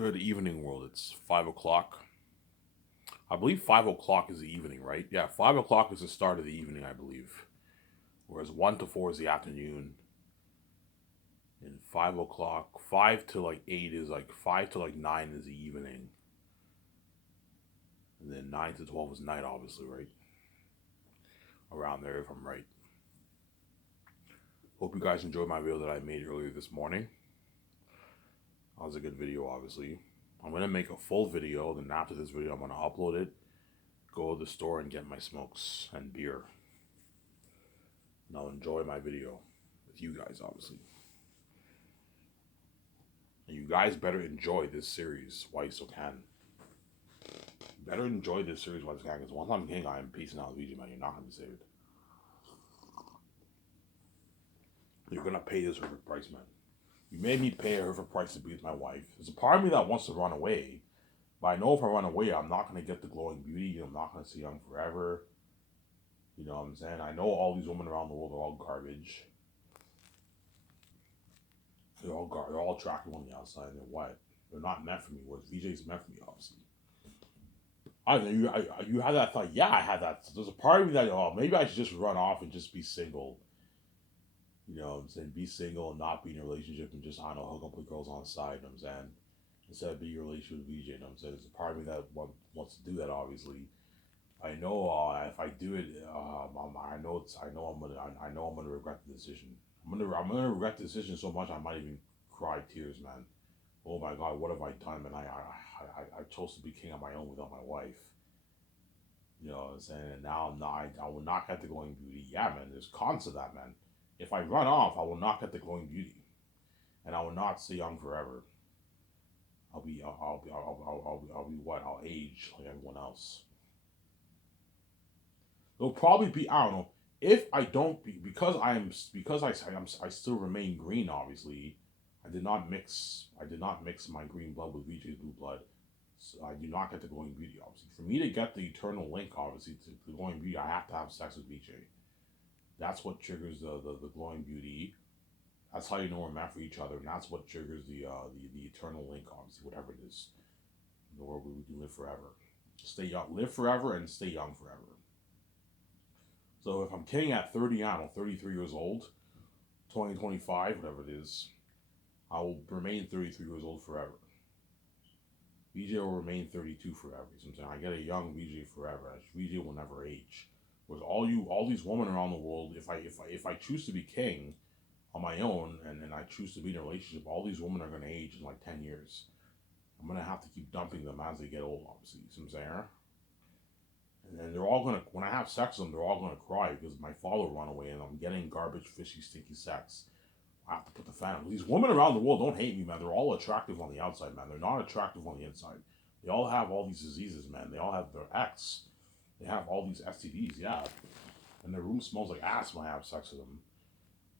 Good evening, world. It's 5 o'clock. I believe 5 o'clock is the evening, right? Yeah, 5 o'clock is the start of the evening, I believe. Whereas 1 to 4 is the afternoon, and 5 o'clock, 5 to 8 is like 5 to 9 is the evening, and then 9 to 12 is night, obviously, right? Around there, if I'm right. Hope you guys enjoyed my video that I made earlier this morning. That was a good video, obviously. I'm gonna make a full video, then after this video, I'm gonna upload it, go to the store, and get my smokes and beer. And I'll enjoy my video with you guys, obviously. And you guys better enjoy this series while you still can. Better enjoy this series while you can, because once I'm king, I am peacing out with VG, man. You're not gonna be saved. You're gonna pay this horrific price, man. You made me pay a horrific price to be with my wife. There's a part of me that wants to run away, but I know if I run away, I'm not gonna get the glowing beauty. I'm not gonna stay young forever. You know what I'm saying? I know all these women around the world are all garbage. They're all attractive on the outside. They're what? They're not meant for me. Whereas VJ's meant for me, obviously. You had that thought? Yeah, I had that. There's a part of me that maybe I should just run off and just be single. You know what I'm saying? Be single and not be in a relationship and just, I don't know, hook up with girls on the side, you know what I'm saying? Instead of being in a relationship with VJ, you know what I'm saying? There's a part of me that wants to do that, obviously. I know if I do it, I know I'm gonna regret the decision. I'm gonna regret the decision so much I might even cry tears, man. Oh my God, what have I done, man? I chose to be king on my own without my wife. You know what I'm saying? And now I'm not. I will not get the glowing beauty. Yeah, man. There's cons to that, man. If I run off, I will not get the glowing beauty, and I will not stay young forever. I'll be what? I'll age like everyone else. It'll probably be, I don't know, if I don't be, I still remain green, obviously. I did not mix my green blood with VJ's blue blood. So I do not get the glowing beauty, obviously. For me to get the eternal link, obviously, to the glowing beauty, I have to have sex with VJ. That's what triggers the glowing beauty. That's how you know we're meant for each other, and that's what triggers the eternal link, obviously, whatever it is. The world we do live forever. Stay young, live forever, and stay young forever. So if I'm king at 30, I don't know, 33 years old, 2025, whatever it is, I will remain 33 years old forever. VJ will remain 32 forever. So I'm saying I get a young VJ forever. VJ will never age. Whereas all these women around the world, if I choose to be king on my own and I choose to be in a relationship, all these women are gonna age in like 10 years. I'm gonna have to keep dumping them as they get old, obviously. You know what I'm saying? And they're all gonna, when I have sex with them, they're all gonna cry because my father ran away and I'm getting garbage, fishy, stinky sex. I have to put the fan on. These women around the world don't hate me, man. They're all attractive on the outside, man. They're not attractive on the inside. They all have all these diseases, man. They all have their X. They have all these STDs, yeah. And their room smells like ass when I have sex with them.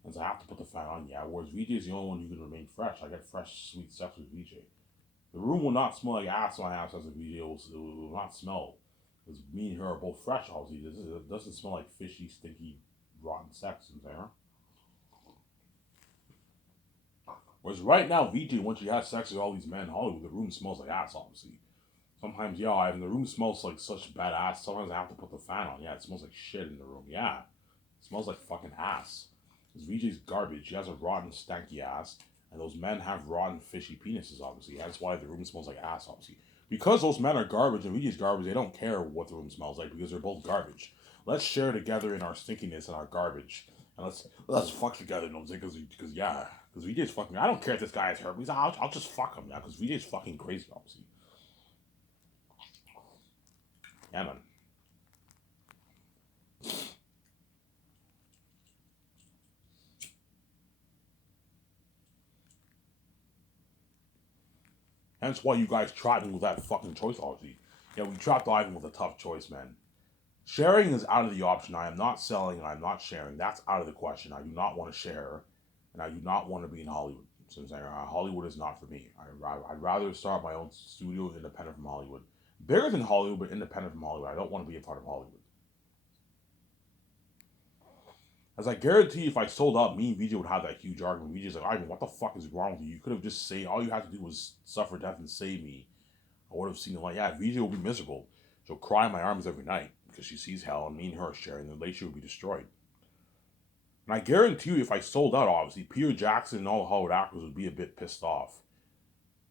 And so I have to put the fan on, yeah. Whereas VJ is the only one who can remain fresh. I get fresh, sweet sex with VJ. The room will not smell like ass when I have sex with VJ. It will not smell. Because me and her are both fresh, obviously. It doesn't smell like fishy, stinky, rotten sex in there. Whereas right now, VJ, once she has sex with all these men in Hollywood, the room smells like ass, obviously. Sometimes, yeah, and the room smells like such bad ass. Sometimes I have to put the fan on. Yeah, it smells like shit in the room. Yeah, it smells like fucking ass. Because VJ's garbage. She has a rotten, stanky ass. And those men have rotten, fishy penises, obviously. That's why the room smells like ass, obviously. Because those men are garbage and VJ's garbage, they don't care what the room smells like because they're both garbage. Let's share together in our stinkiness and our garbage. And let's fuck together, you know what I'm saying? Because yeah. Because VJ's fucking, I don't care if this guy has herpes. I'll just fuck him, yeah. Because VJ's fucking crazy, obviously. Yeah, man. Hence why you guys tried me with that fucking choice, obviously. Yeah, we trapped Ivan with a tough choice, man. Sharing is out of the option. I am not selling. I am not sharing. That's out of the question. I do not want to share, and I do not want to be in Hollywood. So I'm saying Hollywood is not for me. I'd rather start my own studio independent from Hollywood. Bigger than Hollywood, but independent from Hollywood. I don't want to be a part of Hollywood. As I guarantee if I sold out, me and VJ would have that huge argument. VJ's like, Ivan, what the fuck is wrong with you? You could have just say all you had to do was suffer death and save me. I would have seen it like, yeah, VJ will be miserable. She'll cry in my arms every night because she sees hell and me and her are sharing, and the relationship will be destroyed. And I guarantee you, if I sold out, obviously, Peter Jackson and all the Hollywood actors would be a bit pissed off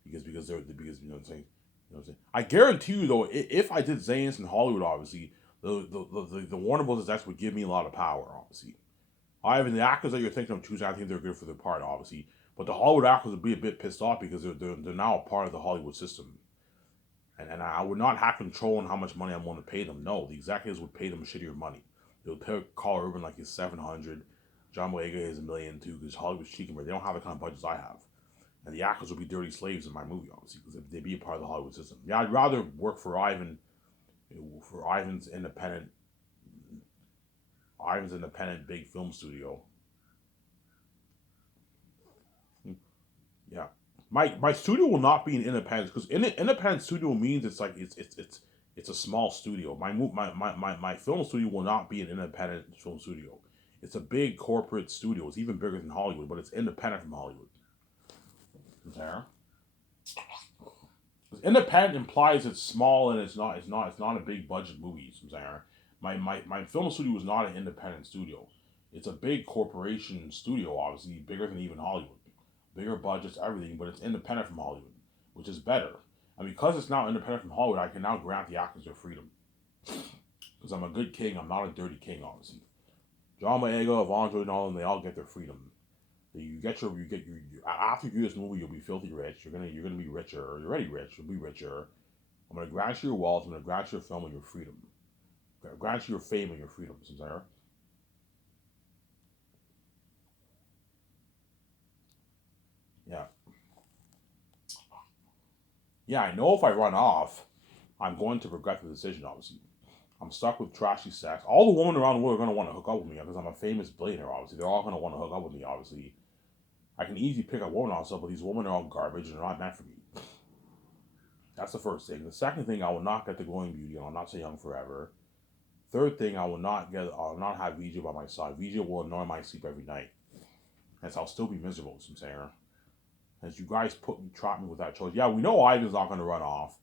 because you know what I'm saying. You know what I'm saying. I guarantee you though, if I did Zayn's in Hollywood, obviously, the Warner Bros. Execs would give me a lot of power, obviously. Ivan, the actors that you're thinking of choosing, I think they're good for their part, obviously. But the Hollywood actors would be a bit pissed off because they're now a part of the Hollywood system. And I would not have control on how much money I'm going to pay them. No, the executives would pay them shittier money. They would pay Carl Urban like his 700, John Boyega is $1 million too, because Hollywood's cheating, but they don't have the kind of budgets I have. And the actors would be dirty slaves in my movie, obviously, because they'd be a part of the Hollywood system. Yeah, I'd rather work for Ivan, for Ivan's independent big film studio. Yeah, my studio will not be an independent because independent studio means it's like it's a small studio. My film studio will not be an independent film studio. It's a big corporate studio. It's even bigger than Hollywood, but it's independent from Hollywood. Sarah? Independent implies it's small and it's not a big budget movie. Sarah. My film studio is not an independent studio. It's a big corporation studio, obviously bigger than even Hollywood. Bigger budgets, everything, but it's independent from Hollywood, which is better. And because it's now independent from Hollywood, I can now grant the actors their freedom. Because I'm a good king, I'm not a dirty king, obviously. John Boyega, Yvonne Joy, and all of them, they all get their freedom. After you do this movie, you'll be filthy rich. You're gonna be richer. Or you're already rich. You'll be richer. I'm gonna grant you your wealth. I'm gonna grant you your film and your freedom. Grant you your fame and your freedom, Sarah. Yeah. Yeah, I know if I run off, I'm going to regret the decision, obviously. I'm stuck with trashy sex. All the women around the world are going to want to hook up with me because I'm a famous billionaire, obviously. They're all going to want to hook up with me, obviously. I can easily pick up women also, but these women are all garbage and they're not meant for me. That's the first thing. The second thing, I will not get the glowing beauty and I'll not stay young forever. Third thing, I will not have VJ by my side. VJ will annoy my sleep every night. Hence, I'll still be miserable, Sarah. As you guys trap me with that choice. Yeah, we know Ivan's not going to run off.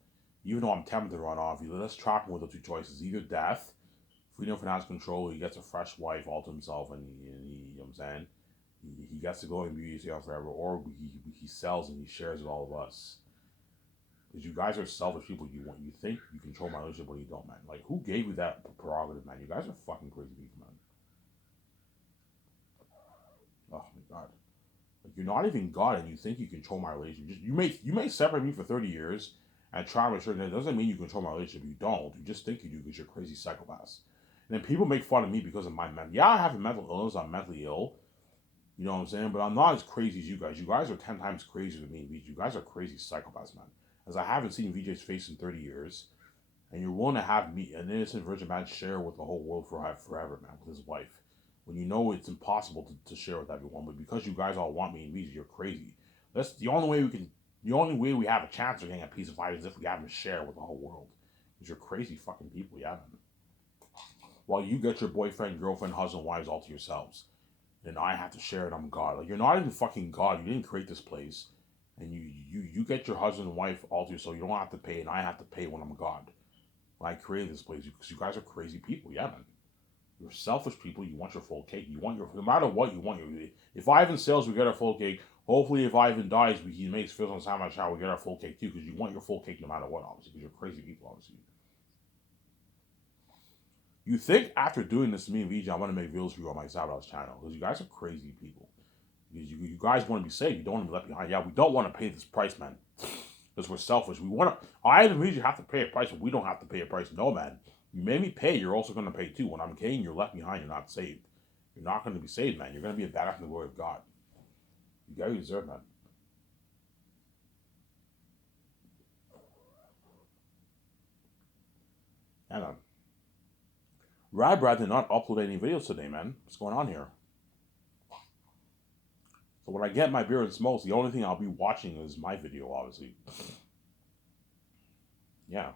Even though I'm tempted to run off, let's trap him with the two choices. Either death, freedom from financial control, he gets a fresh wife all to himself, and he you know what I'm saying? He gets to go and be yourself forever, or he sells and he shares with all of us. Because you guys are selfish people. You think you control my relationship when you don't, man. Like, who gave you that prerogative, man? You guys are fucking crazy people, man. Oh my god. Like, you're not even God, and you think you control my relationship. You may separate me for 30 years and try to assure that doesn't mean you control my relationship. You don't. You just think you do because you're crazy psychopaths. And then people make fun of me because of my mental. Yeah, I have a mental illness. I'm mentally ill. You know what I'm saying? But I'm not as crazy as you guys. You guys are 10 times crazier than me. You guys are crazy psychopaths, man. As I haven't seen VJ's face in 30 years, and you're willing to have me, an innocent virgin man, share with the whole world forever, man, with his wife. When you know it's impossible to share with everyone, but because you guys all want me and VJ, you're crazy. That's the only way we can. The only way we have a chance of getting a piece of life is if we have to share with the whole world. Because you're crazy fucking people, yeah, man. While you get your boyfriend, girlfriend, husband, wives all to yourselves. And I have to share it, I'm God. Like, you're not even fucking God. You didn't create this place. And you get your husband and wife all to yourself. You don't have to pay, and I have to pay when I'm God. When I created this place, because you guys are crazy people, yeah, man. You're selfish people. You want your full cake. You want your, no matter what you want. If Ivan sells, we get our full cake. Hopefully, if Ivan dies, he makes films on Sam Chow, we get our full cake too, because you want your full cake no matter what, obviously, because you're crazy people, obviously. You think after doing this to me and VJ, I'm going to make videos for you on my Sabbath's channel, because you guys are crazy people. You guys want to be safe. You don't want to be left behind. Yeah, we don't want to pay this price, man. Because we're selfish. We want to. I and VJ have to pay a price, but we don't have to pay a price. No, man. You made me pay. You're also going to pay too. When I'm paying, you're left behind. You're not saved. You're not going to be saved, man. You're going to be a bad act in the glory of God. You got to deserve, man. Hang on. Radbrad did not upload any videos today, man. What's going on here? So when I get my beer and smokes, the only thing I'll be watching is my video, obviously. Yeah.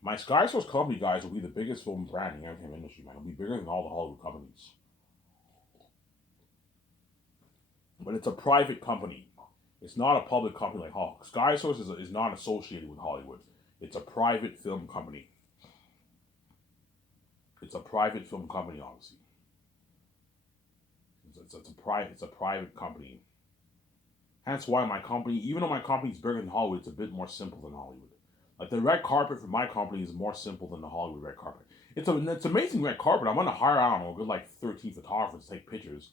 My Sky Source company, guys, will be the biggest film brand in the entertainment industry, man. It'll be bigger than all the Hollywood companies. But it's a private company. It's not a public company like Hollywood. Sky Source is not associated with Hollywood. It's a private film company. It's a private film company, obviously. It's a private company. Hence why my company, even though my company is bigger than Hollywood, it's a bit more simple than Hollywood. Like the red carpet for my company is more simple than the Hollywood red carpet. It's amazing red carpet. I'm gonna hire, I don't know, a good like 13 photographers to take pictures,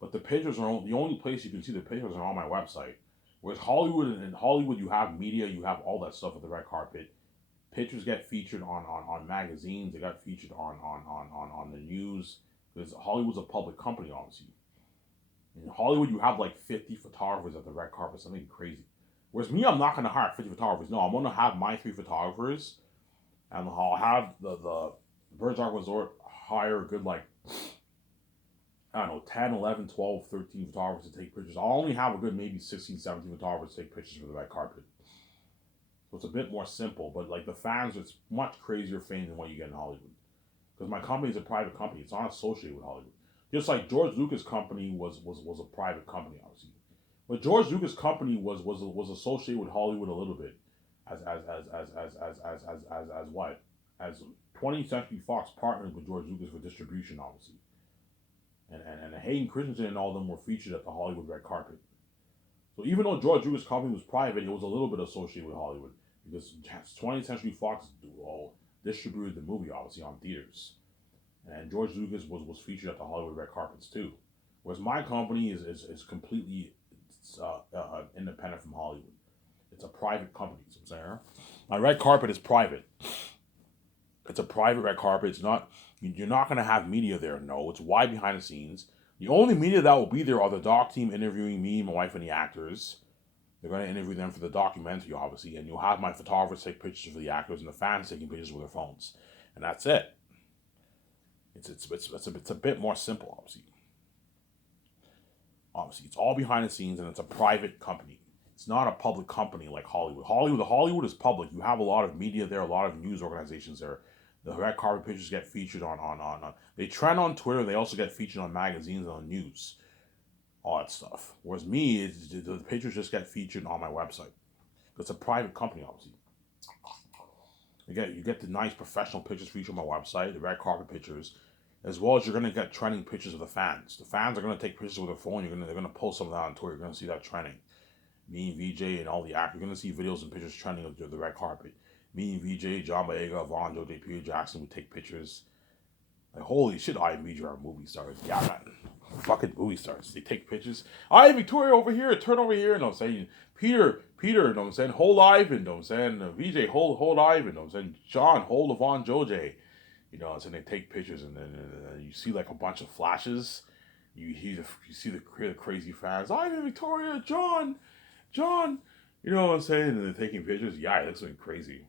but the pictures are the only place you can see the pictures are on my website. Whereas Hollywood, in Hollywood, you have media, you have all that stuff at the red carpet. Pictures get featured on magazines. They got featured on the news because Hollywood's a public company, obviously. In Hollywood, you have like 50 photographers at the red carpet, something crazy. Whereas me, I'm not going to hire 50 photographers. No, I'm going to have my 3 photographers, and I'll have the Birds Art Resort hire a good, like, I don't know, 10, 11, 12, 13 photographers to take pictures. I'll only have a good maybe 16, 17 photographers to take pictures for the red carpet. So it's a bit more simple, but like the fans, it's much crazier fame than what you get in Hollywood. Because my company is a private company. It's not associated with Hollywood. Just like George Lucas company was a private company, obviously. But George Lucas company was associated with Hollywood a little bit, as what, as 20th Century Fox partnered with George Lucas for distribution, obviously, and Hayden Christensen and all of them were featured at the Hollywood red carpet. So even though George Lucas company was private, it was a little bit associated with Hollywood because 20th Century Fox distributed the movie obviously on theaters, and George Lucas was featured at the Hollywood red carpets too. Whereas my company is completely independent from Hollywood. It's a private company. So I'm saying my red carpet is private. It's a private red carpet. It's not. You're not going to have media there. No, it's wide behind the scenes. The only media that will be there are the doc team interviewing me, my wife, and the actors. They're going to interview them for the documentary, obviously, and you'll have my photographers take pictures for the actors and the fans taking pictures with their phones, and that's it. It's a bit more simple, obviously. Obviously, it's all behind the scenes, and it's a private company. It's not a public company like Hollywood. Hollywood is public. You have a lot of media there, a lot of news organizations there. The red carpet pictures get featured on. They trend on Twitter. They also get featured on magazines and on news, all that stuff. Whereas me, the pictures just get featured on my website. It's a private company, obviously. You get the nice professional pictures featured on my website, the red carpet pictures, as well as you're gonna get trending pictures of the fans. The fans are gonna take pictures with their phone. They're gonna post some of that on Twitter. You're gonna see that trending. Me and VJ and all the actors. You're gonna see videos and pictures trending of the red carpet. Me and VJ, John Boyega, Von J. Peter Jackson would take pictures. Like holy shit, I and VJ are movie stars. Yeah, man. Fucking movie stars. They take pictures. I Victoria over here, turn over here. No, I'm saying Peter. No, I'm saying hold Ivan. No, I'm saying VJ hold Ivan. No, I'm saying John hold Von Joj. You know, and they take pictures, and then you see like a bunch of flashes. You see the crazy fans. Ivan, Victoria, John. You know what I'm saying? And they're taking pictures. Yeah, it looks like crazy.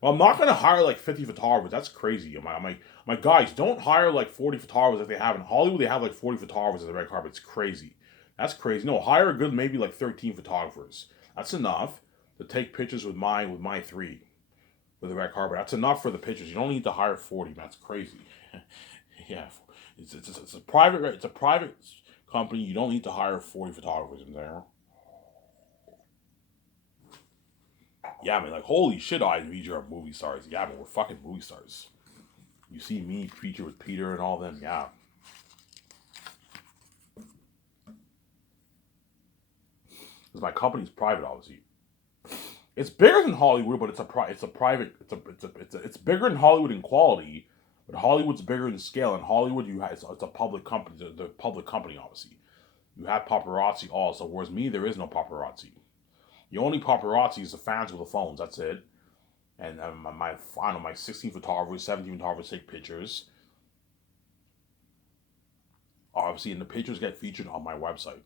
Well, I'm not gonna hire like 50 photographers. That's crazy. My guys, don't hire like 40 photographers if they have in Hollywood. They have like 40 photographers at the red carpet. It's crazy. That's crazy. No, hire a good maybe like 13 photographers. That's enough to take pictures with my 3 with the red carpet. That's enough for the pictures. You don't need to hire 40. That's crazy. Yeah, it's a private company. You don't need to hire 40 photographers in there. Yeah, man, like holy shit, I and VJ are movie stars. Yeah, man, we're fucking movie stars. You see me feature with Peter and all them. Yeah, because my company's private, obviously. It's bigger than Hollywood, but it's a private. It's bigger than Hollywood in quality, but Hollywood's bigger in scale. And Hollywood, it's a public company. The public company, obviously. You have paparazzi also, whereas me, there is no paparazzi. The only paparazzi is the fans with the phones. That's it. And my 16 photographers, 17 photographers take pictures. Obviously, and the pictures get featured on my website.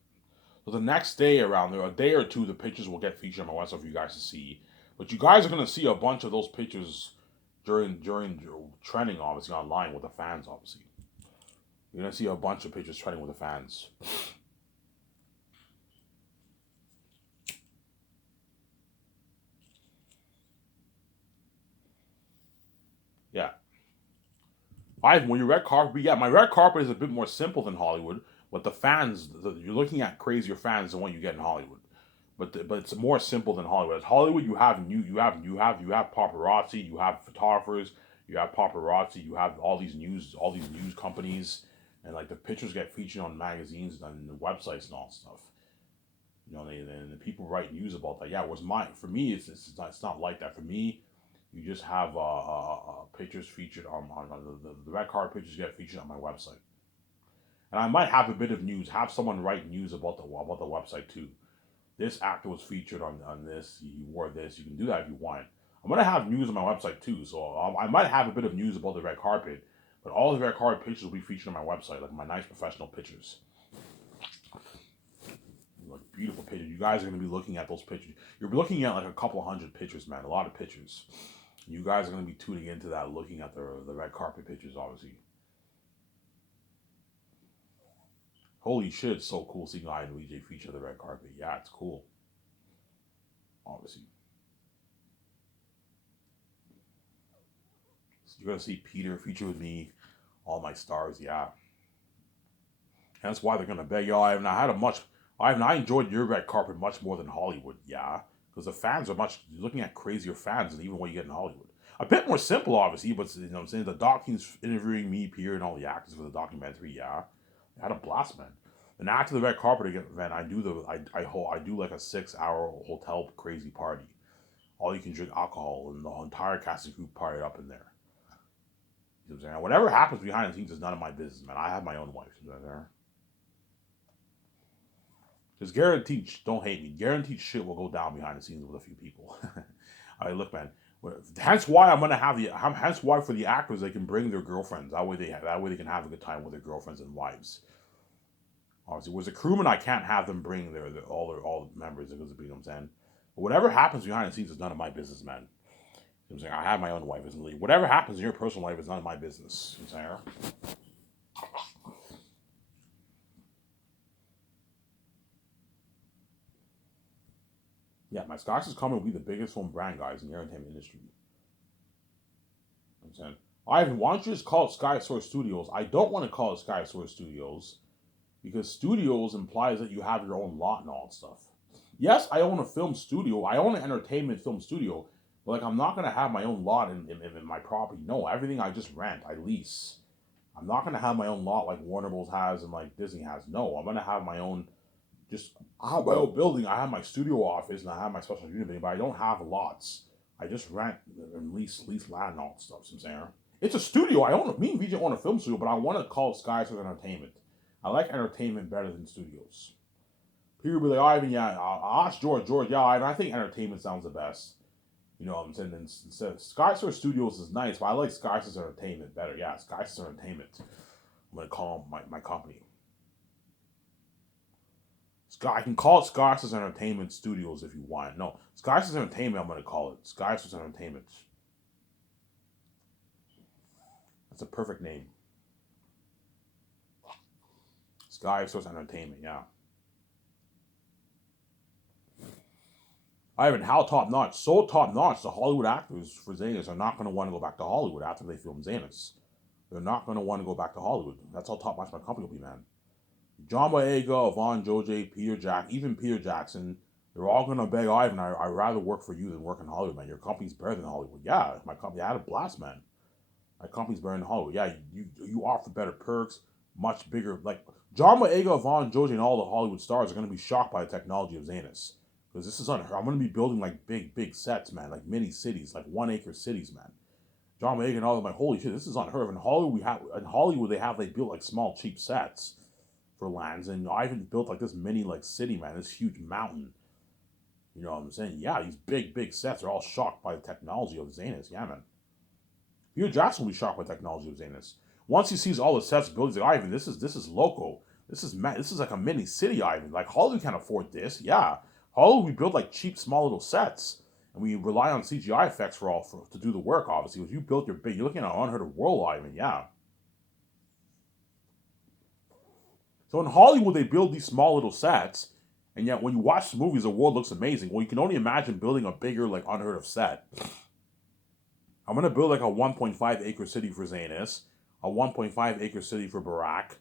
So the next day around there, a day or two, the pictures will get featured on my website for you guys to see. But you guys are gonna see a bunch of those pictures during trending, obviously online with the fans. Obviously, you're gonna see a bunch of pictures trending with the fans. When your red carpet, yeah, my red carpet is a bit more simple than Hollywood, but the fans, you're looking at crazier fans than what you get in Hollywood. But it's more simple than Hollywood. At Hollywood, you have paparazzi, you have photographers, you have paparazzi, you have all these news companies, and like the pictures get featured on magazines and the websites and all stuff. And the people write news about that. Yeah, whereas for me, it's not like that. For me, you just have pictures featured on the red card pictures get featured on my website, and I might have a bit of news. Have someone write news about the website too. This actor was featured on this. He wore this. You can do that if you want. I'm gonna have news on my website too, so I might have a bit of news about the red carpet, but all the red carpet pictures will be featured on my website, like my nice professional pictures, like beautiful pictures. You guys are gonna be looking at those pictures. You're looking at like a couple hundred pictures, man. A lot of pictures. You guys are gonna be tuning into that, looking at the red carpet pictures, obviously. Holy shit, it's so cool seeing I and VJ feature the red carpet. Yeah, it's cool. Obviously. So you're gonna see Peter feature with me, all my stars, yeah. And that's why they're gonna beg y'all. I enjoyed your red carpet much more than Hollywood, yeah. Because the fans are much looking at crazier fans than even what you get in Hollywood. A bit more simple, obviously, but you know what I'm saying? The doc team's interviewing me, Peter, and all the actors for the documentary, yeah. I had a blast, man. And after the red carpet event, I do like a 6 hour hotel crazy party. All you can drink alcohol, and the entire cast and crew party up in there. You know what I'm saying? Whatever happens behind the scenes is none of my business, man. I have my own wife. You know what I'm saying? Because guaranteed, don't hate me. Guaranteed shit will go down behind the scenes with a few people. All right, look, man. Hence why I'm gonna have the. Hence why for the actors they can bring their girlfriends. That way they can have a good time with their girlfriends and wives. Obviously, with a crewman, I can't have them bring all the members because you know what I'm saying. But whatever happens behind the scenes is none of my business, man. You know what I'm saying? I have my own wife, isn't it? Whatever happens in your personal life is none of my business. You know what I'm saying? Yeah, my Scotch is coming will be the biggest film brand guys in the entertainment industry. You know what I'm saying, Ivan, why don't you just call it Sky Source Studios? I don't want to call it Sky Source Studios because studios implies that you have your own lot and all that stuff. Yes, I own a film studio. I own an entertainment film studio, but like I'm not gonna have my own lot in my property. No, everything I just rent, I lease. I'm not gonna have my own lot like Warner Bros has and like Disney has. No, I'm gonna have my own. Just I have my own building. I have my studio office and I have my special unit building, but I don't have lots. I just rent and lease land and all that stuff. So I'm saying it's a studio. I own it. Me and VJ own a film studio, but I want to call it Sky Source Entertainment. I like entertainment better than studios. People be like, oh, Ivan, yeah, I'll ask George, yeah, Ivan, I think entertainment sounds the best. You know what I'm saying? And instead, Sky Source Studios is nice, but I like Sky Source Entertainment better. Yeah, Sky Source Entertainment. I'm gonna call my company. I can call it Sky Source Entertainment Studios if you want. No, Sky Source Entertainment. I'm gonna call it Sky Source Entertainment. That's a perfect name. Sky Source Entertainment. Yeah. Ivan, how top notch? So top notch. The Hollywood actors for Zanus are not gonna want to go back to Hollywood after they film Zanus. They're not gonna want to go back to Hollywood. That's how top notch my company will be, man. John Boyega, Yvonne Joj, even Peter Jackson, they're all gonna beg Ivan. I'd rather work for you than work in Hollywood, man. Your company's better than Hollywood. Yeah, my company. I had a blast, man. My company's better than Hollywood. Yeah, you offer better perks, much bigger. Like John Boyega, Yvonne Joj, and all the Hollywood stars are gonna be shocked by the technology of Zanus. Because this is unheard. I'm gonna be building like big sets, man, like mini cities, like 1 acre cities, man. John Boyega and all of my holy shit, this is unheard of. In Hollywood they built like small cheap sets for lands, and I even built like this mini like city, man, this huge mountain. You know what I'm saying? Yeah, these big sets are all shocked by the technology of Zanus. Yeah, man. Peter Jackson will be shocked by the technology of Zanus. Once he sees all the sets built, he's like, Ivan, this is local. This is like a mini city, Ivan. Like Hollywood can't afford this. Yeah, Hollywood we build like cheap small little sets, and we rely on CGI effects to do the work. Obviously, if you built you're looking at an unheard of world, Ivan. Yeah. So in Hollywood, they build these small little sets, and yet when you watch the movies, the world looks amazing. Well, you can only imagine building a bigger, like unheard of set. I'm gonna build like a 1.5 acre city for Zanus. A 1.5 acre city for Barack.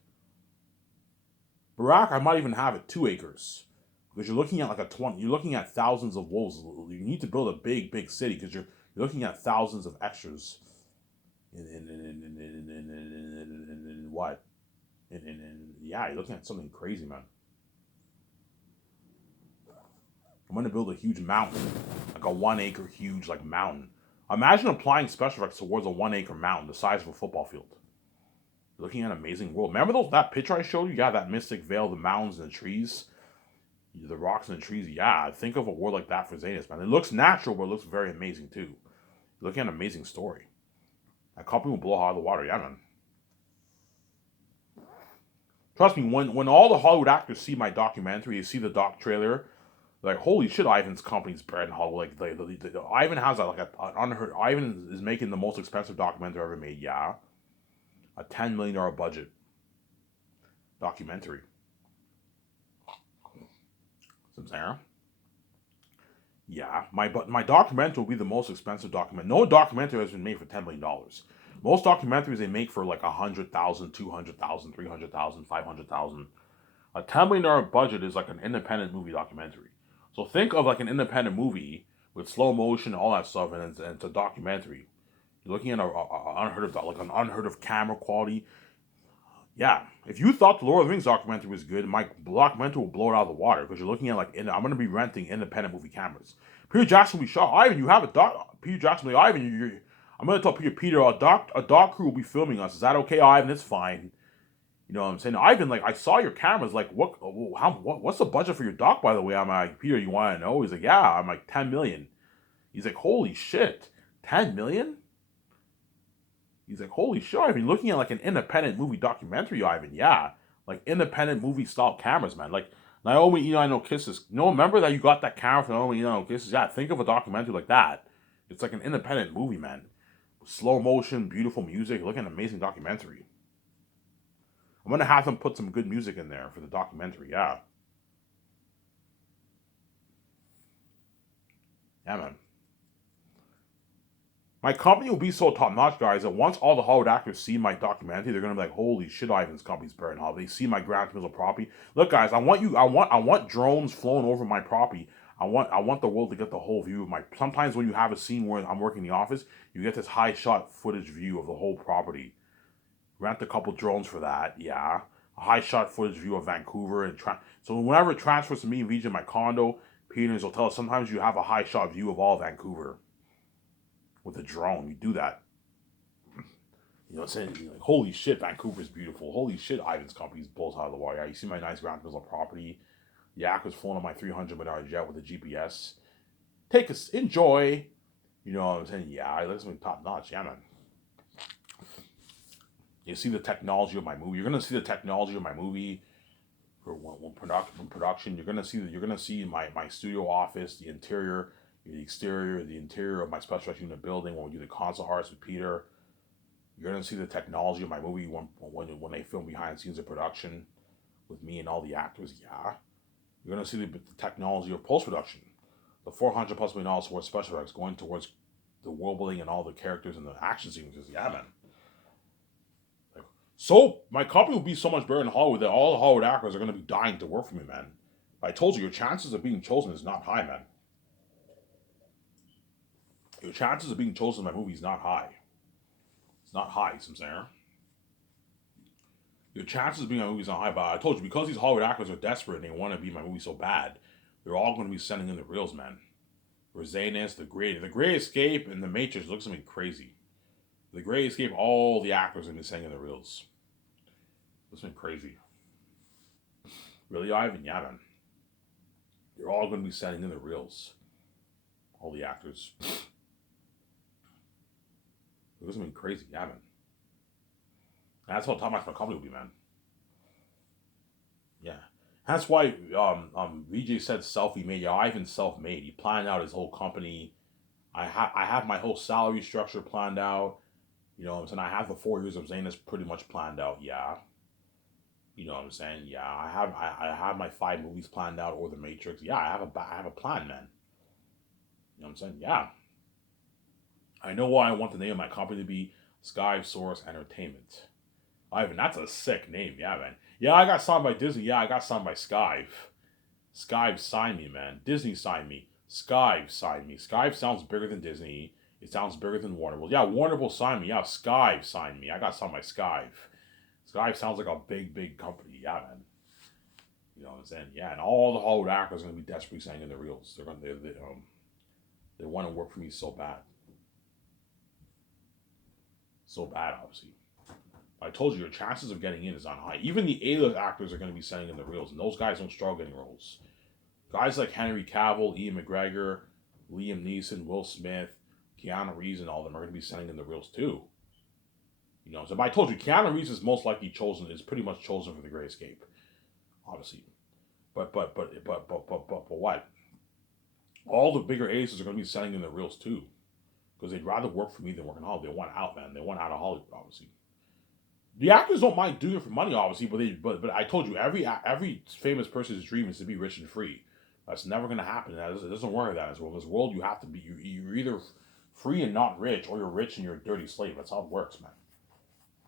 Barack, I might even have it 2 acres. Because you're looking at like a 20, you're looking at thousands of wolves. You need to build a big city because you're looking at thousands of extras. In what? Yeah, you're looking at something crazy, man. I'm gonna build a huge mountain, like a 1 acre huge like mountain. Imagine applying special effects towards a 1 acre mountain the size of a football field. You're looking at an amazing world. Remember that picture I showed you? Yeah, that mystic veil, the mountains and the trees, the rocks and the trees. Yeah, think of a world like that for Zanus, man. It looks natural, but it looks very amazing too. You're looking at an amazing story. That company will blow out of the water, yeah, man. Trust me, when all the Hollywood actors see my documentary, you see the doc trailer, like holy shit, Ivan's company's bread and Hollywood. Like Ivan has like an unheard. Ivan is making the most expensive documentary ever made. Yeah, a $10 million budget documentary. Sarah. Yeah, my documentary will be the most expensive documentary. No documentary has been made for $10 million. Most documentaries they make for like 100,000, 200,000, 300,000, 500,000. A $10 million budget is like an independent movie documentary. So think of like an independent movie with slow motion, all that stuff, and it's a documentary. You're looking at an unheard of camera quality. Yeah, if you thought the Lord of the Rings documentary was good, my documentary will blow it out of the water because you're looking at I'm going to be renting independent movie cameras. Peter Jackson will be shot. Ivan, you have a doc. Peter Jackson will be Ivan. I'm going to tell Peter, a doc crew will be filming us. Is that okay, Ivan? It's fine. You know what I'm saying? Ivan, like I saw your cameras. Like what's the budget for your doc? By the way, I'm like Peter. You want to know? He's like, yeah. I'm like 10 million. He's like, holy shit, 10 million. He's like, holy shit, Ivan, looking at like an independent movie documentary, Ivan, yeah. Like independent movie style cameras, man. Like Naomi Eno I Know Kisses. No, remember that you got that camera from Naomi Eno I Know Kisses? Yeah, think of a documentary like that. It's like an independent movie, man. Slow motion, beautiful music, look at an amazing documentary. I'm gonna have them put some good music in there for the documentary, yeah. Yeah, man. My company will be so top notch, guys, that once all the Hollywood actors see my documentary, they're gonna be like, "Holy shit, Ivan's company's burning hot." They see my Grand Transmittal property. Look, guys, I want drones flown over my property. I want the world to get the whole view of my. Sometimes when you have a scene where I'm working in the office, you get this high shot footage view of the whole property. Rent a couple drones for that, yeah. A high shot footage view of Vancouver so whenever it transfers to me and VJ in my condo, Peters will tell us sometimes you have a high shot view of all Vancouver with a drone. You do that. You know what I'm saying? Like, holy shit, Vancouver's beautiful. Holy shit, Ivan's company's blows out of the water. Yeah, you see my nice Grand Villa property. The Aqua's flown on my $300 jet with a GPS. Take us, enjoy. You know what I'm saying? Yeah, that's top notch. Yeah, man. You see the technology of my movie. You're gonna see the technology of my movie for when production. You're gonna see my studio office, the interior, the exterior, the interior of my special effects unit building when we do the console arts with Peter. You're gonna see the technology of my movie when they film behind the scenes of production with me and all the actors. Yeah, you're gonna see the technology of post production, the $400+ million worth special effects going towards the world building and all the characters and the action sequences. Yeah, man. Like, so my company will be so much better in Hollywood that all the Hollywood actors are gonna be dying to work for me, man. I told you your chances of being chosen is not high, man. Your chances of being chosen in my movie is not high. It's not high, some saying. Your chances of being in my movie is not high, but I told you because these Hollywood actors are desperate and they want to be in my movie so bad, they're all going to be sending in the reels, man. Rosanus, the Great Escape, and the Matrix looks to me crazy. The Great Escape, all the actors are going to be sending in the reels. Looks to me crazy. Really, Ivan? Yeah, man. They're all going to be sending in the reels. All the actors. Looks to me crazy, yeah, man. That's how top my company will be, man. Yeah. That's why VJ said selfie made. Yeah, Ivan's self made. He planned out his whole company. I have my whole salary structure planned out. You know what I'm saying? I have the 4 years of Zanus pretty much planned out, yeah. You know what I'm saying? Yeah, I have my 5 movies planned out or the Matrix. Yeah, I have a plan, man. You know what I'm saying? Yeah. I know what I want the name of my company to be. Sky Source Entertainment. Ivan, that's a sick name. Yeah, man. Yeah, I got signed by Disney. Yeah, I got signed by Skyve. Skyve signed me, man. Disney signed me. Skyve signed me. Skyve sounds bigger than Disney. It sounds bigger than Warner. Well, yeah, Warner will sign me. Yeah, Skyve signed me. I got signed by Skyve. Skyve sounds like a big, big company. Yeah, man. You know what I'm saying? Yeah, and all the Hollywood actors are gonna be desperately signing in the reels. They want to work for me so bad, so bad, obviously. I told you your chances of getting in is on high. Even the A-list actors are going to be sending in the reels, and those guys don't struggle getting roles. Guys like Henry Cavill, Ian McGregor, Liam Neeson, Will Smith, Keanu Reeves, and all of them are going to be sending in the reels too. You know, so but I told you Keanu Reeves is most likely chosen, is pretty much chosen for The Great Escape, obviously. But what? All the bigger aces are going to be sending in the reels too, because they'd rather work for me than work in Hollywood. They want out, man. They want out of Hollywood, obviously. The actors don't mind doing it for money, obviously, but I told you every famous person's dream is to be rich and free. That's never going to happen. It doesn't work like that in this world. In this world, you have to be you're either free and not rich, or you're rich and you're a dirty slave. That's how it works, man.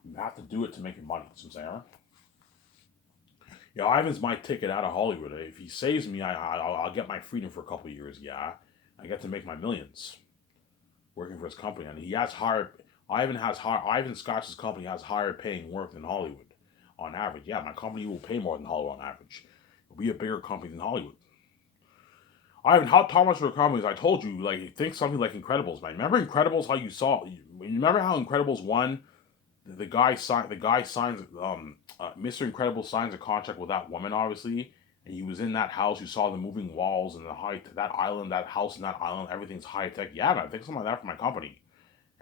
You have to do it to make your money. You know what I'm saying? Yeah, Ivan's my ticket out of Hollywood. If he saves me, I'll get my freedom for a couple of years. Yeah, I get to make my millions working for his company, and he has higher. Ivan Scott's company has higher paying work than Hollywood on average. Yeah, my company will pay more than Hollywood on average. It'll be a bigger company than Hollywood. Ivan, how much for a company? I told you, like, think something like Incredibles, man. Remember Incredibles? How you saw? Remember how Incredibles 1? The guy signs. Mr. Incredible signs a contract with that woman, obviously, and he was in that house. You saw the moving walls and the that island, that house, and that island. Everything's high tech. Yeah, man. Think something like that for my company.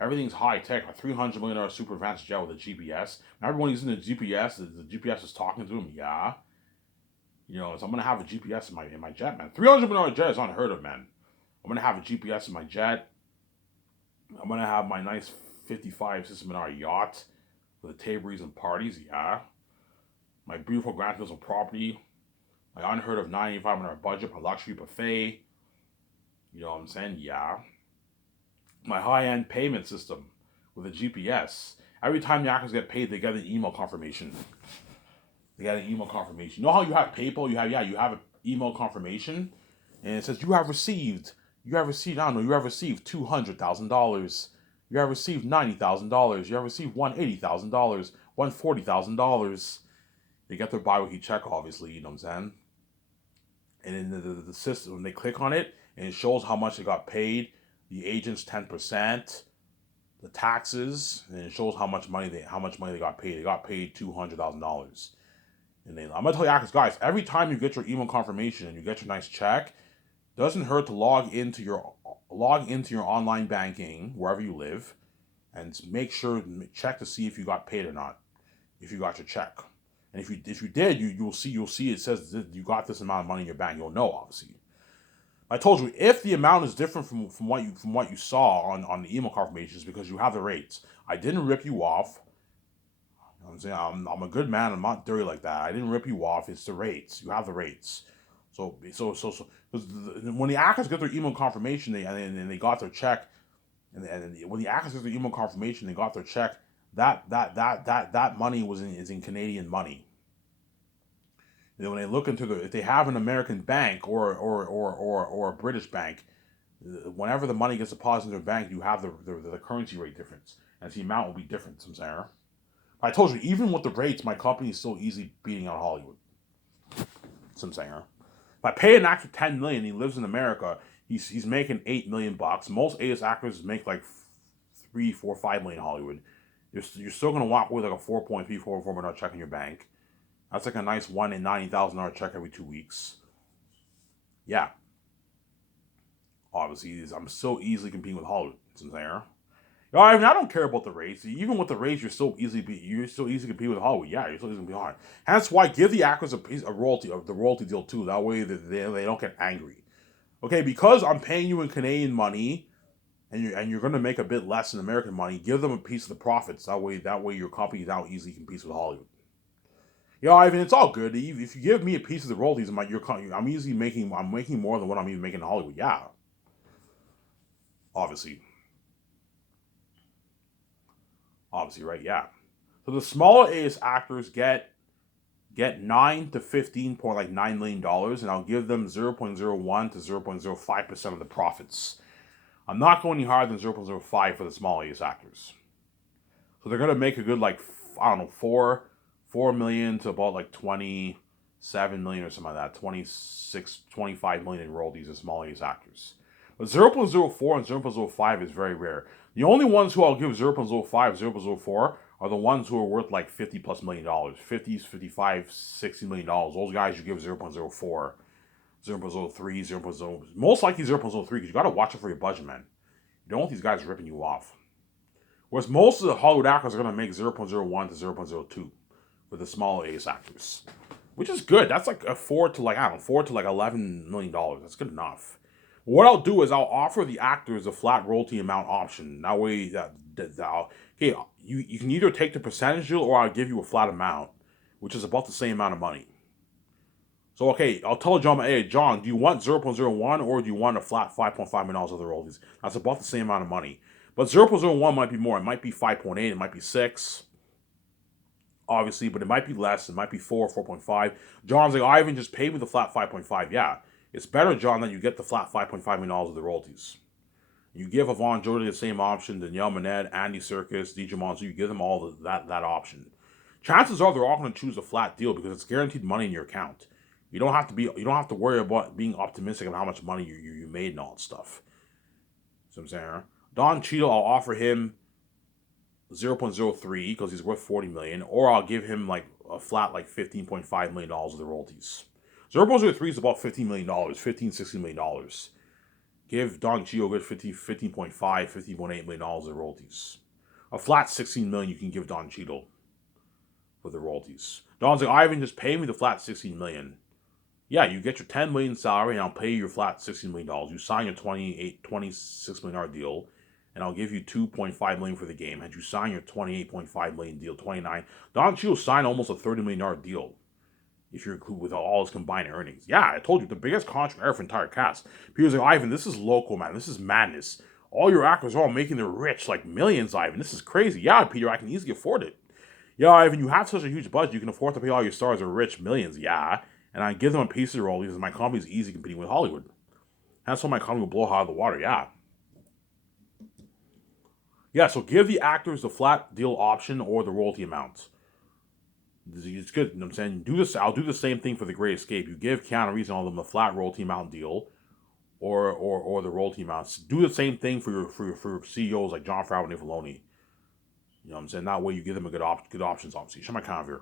Everything's high tech. A $300 million super advanced jet with a GPS. Remember when he's in the GPS? The GPS is talking to him. Yeah, you know. So I'm gonna have a GPS in my jet, man. $300 million jet is unheard of, man. I'm gonna have a GPS in my jet. I'm gonna have my nice 55 System yacht with the tables and parties. Yeah, my beautiful Grand Hills property. My unheard of $9,500 budget. My luxury buffet. You know what I'm saying? Yeah. My high-end payment system with a GPS. Every time the actors get paid, they get an email confirmation. They get an email confirmation. You know how you have PayPal? You have an email confirmation, and it says you have received. I don't know. You have received $200,000. You have received $90,000. You have received $180,000. $140,000. They get their bi-weekly check, obviously. You know what I'm saying? And in the system, when they click on it, and it shows how much they got paid. The agent's 10%, the taxes, and it shows how much money they got paid. They got paid $200,000. And I'm gonna tell you, actors, guys, every time you get your email confirmation and you get your nice check, doesn't hurt to log into your online banking wherever you live, and check to see if you got paid or not, if you got your check. And if you did, you'll see it says that you got this amount of money in your bank. You'll know, obviously. I told you, if the amount is different from what you saw on the email confirmations, because you have the rates. I didn't rip you off. You know what I'm saying, I'm a good man. I'm not dirty like that. I didn't rip you off. It's the rates. You have the rates. So when the actors get their email confirmation, they got their check, and when the actors get their email confirmation, they got their check. That money is in Canadian money. When they look into if they have an American bank or a British bank, whenever the money gets deposited in their bank, you have the currency rate difference, and the amount will be different. Some Sarah. I told you, even with the rates, my company is still easily beating out Hollywood. Some Sarah. If I pay an actor $10 million, he lives in America. He's making $8 million bucks. Most A-list actors make like 3, 4, 5 million in Hollywood. You're still gonna walk with like a 4.344 million check in your bank. That's like a nice $190,000 check every 2 weeks. Yeah. Obviously, I'm so easily competing with Hollywood. Some there. I mean, I don't care about the rates. Even with the rates, you're still easy to compete with Hollywood. Yeah, you're still easy to be hard. Hence why give the actors a royalty of the royalty deal too. That way they don't get angry. Okay, because I'm paying you in Canadian money, and you're gonna make a bit less in American money. Give them a piece of the profits. That way your company now easily competes with Hollywood. Ivan, it's all good. If you give me a piece of the royalties, I'm making more than what I'm even making in Hollywood. Yeah, obviously. obviously, right? Yeah. So the smaller A-list actors get 9 to 15.9 million dollars, and I'll give them 0.01 to 0.05% of the profits. I'm not going any higher than 0.05 for the small A-list actors. So they're gonna make a good like I don't know 4 million to about like 27 million or something like that, 26, 25 million in royalties as small A-list actors. But 0.04 and 0.05 is very rare. The only ones who I'll give 0.05, 0.04 are the ones who are worth like 50 plus million dollars, 50, 55, 60 million dollars. Those guys you give 0.04, 0.03, 0.0, most likely 0.03 because you got to watch it for your budget, man. You don't want these guys ripping you off. Whereas most of the Hollywood actors are going to make 0.01 to 0.02 for the smaller A-list actors, which is good. That's like a $4 to $11 million. That's good enough. What I'll do is I'll offer the actors a flat royalty amount option. That way, okay, you can either take the percentage deal or I'll give you a flat amount, which is about the same amount of money. So, okay, I'll tell John, hey, John, do you want 0.01 or do you want a flat $5.5 million of the royalties? That's about the same amount of money. But 0.01 might be more. It might be 5.8, it might be 6, obviously, but it might be less. It might be 4, 4.5. John's like, Ivan, just pay me the flat 5.5. Yeah, it's better, John, that you get the flat $5.5 million of the royalties. You give Yvonne Jordan the same option, Danielle Minette, Andy Serkis, DJ Monzo, you give them all that option. Chances are they're all going to choose a flat deal because it's guaranteed money in your account. You don't have to worry about being optimistic about how much money you made and all that stuff. See what I'm saying? Don Cheadle, I'll offer him 0.03 because he's worth $40 million, or I'll give him like a flat like $15.5 million of the royalties. 0.03 is about $15 million, $16 million. Give Don Cheadle a good $15.5, $15.8 million of the royalties. A flat $16 million you can give Don Cheadle for the royalties. Don's like, Ivan, just pay me the flat $16 million. Yeah, you get your $10 million salary and I'll pay you your flat $16 million. You sign your $26 million deal and I'll give you $2.5 million for the game. And you sign your $28.5 million deal, 29. Don Cheadle signed almost a $30 million deal if you include with all his combined earnings. Yeah, I told you, the biggest contract ever for entire cast. People like, Ivan, this is local, man. This is madness. All your actors are all making their rich, like millions, Ivan. This is crazy. Yeah, Peter, I can easily afford it. Yeah, Ivan, you have such a huge budget, you can afford to pay all your stars are rich millions. Yeah, and I give them a piece of the roll because my company is easy competing with Hollywood. That's why my company will blow out of the water. Yeah. Yeah, so give the actors the flat deal option or the royalty amount. It's good. You know what I'm saying? Do this. I'll do the same thing for The Great Escape. You give Keanu Reeves and all of them the flat royalty amount deal, or the royalty amounts. Do the same thing for your CEOs like Jon Favreau and Dave Filoni. You know what I'm saying? That way you give them a good options. Obviously, show my comment here.